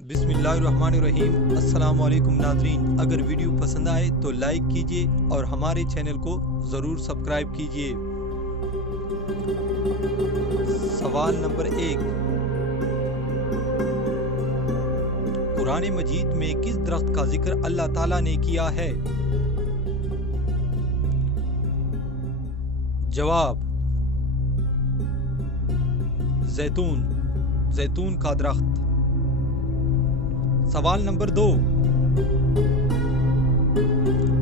बिस्मिल्लाहिर्रहमानिर्रहीम। अस्सलाम वालेकुम नाज़रीन, अगर वीडियो पसंद आए तो लाइक कीजिए और हमारे चैनल को ज़रूर सब्सक्राइब कीजिए। सवाल नंबर 1, कुरान मजीद में किस दरख्त का जिक्र अल्लाह ताला ने किया है? जवाब, जैतून का दरख्त। सवाल नंबर 2,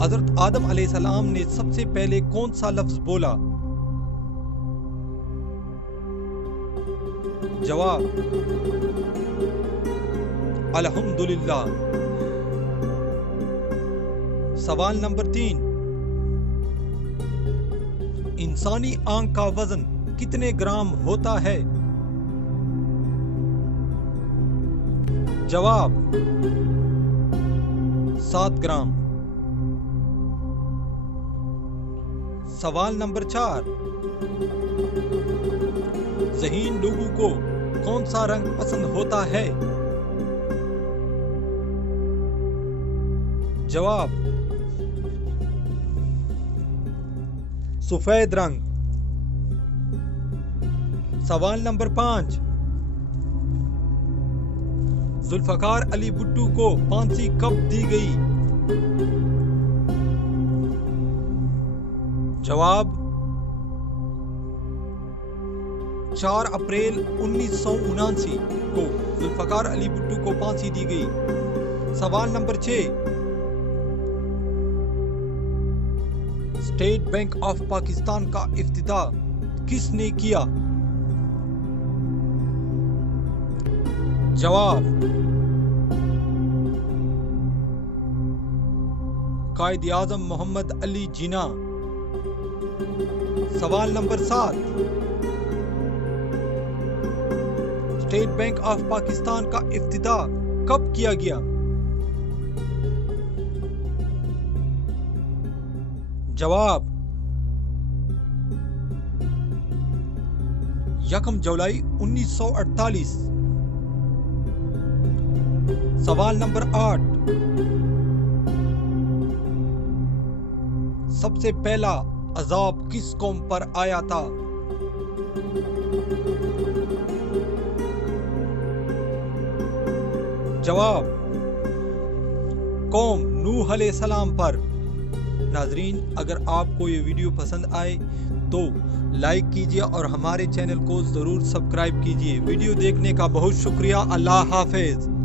हजरत आदम अलैहिस्सलाम ने सबसे पहले कौन सा लफ्ज बोला? जवाब, अल्हम्दुलिल्लाह। सवाल नंबर 3, इंसानी आंख का वजन कितने ग्राम होता है? जवाब, 7 ग्राम। सवाल नंबर 4, ज़हीन लोगों को कौन सा रंग पसंद होता है? जवाब, सफेद रंग। सवाल नंबर 5, जुल्फकार अली भुट्टो को फांसी कब दी गई? जवाब, 4 अप्रैल 1979 को जुल्फकार अली भुट्टो को फांसी दी गई। सवाल number 6, state bank of Pakistan का इफ्तिताह किसने किया? जवाब, कायद आज़म मोहम्मद अली जिन्ना। सवाल number 7, state bank of Pakistan का इफ्तिताह कब किया गया? जवाब, 1 जुलाई 1948। सवाल नंबर 8, सबसे पहला अजाब किस कौम पर आया था? जवाब, कौम नूह अलैहिस्सलाम पर। नाजरीन, अगर आपको ये वीडियो पसंद आए तो लाइक कीजिए और हमारे चैनल को जरूर सब्सक्राइब कीजिए। वीडियो देखने का बहुत शुक्रिया। अल्लाह हाफिज।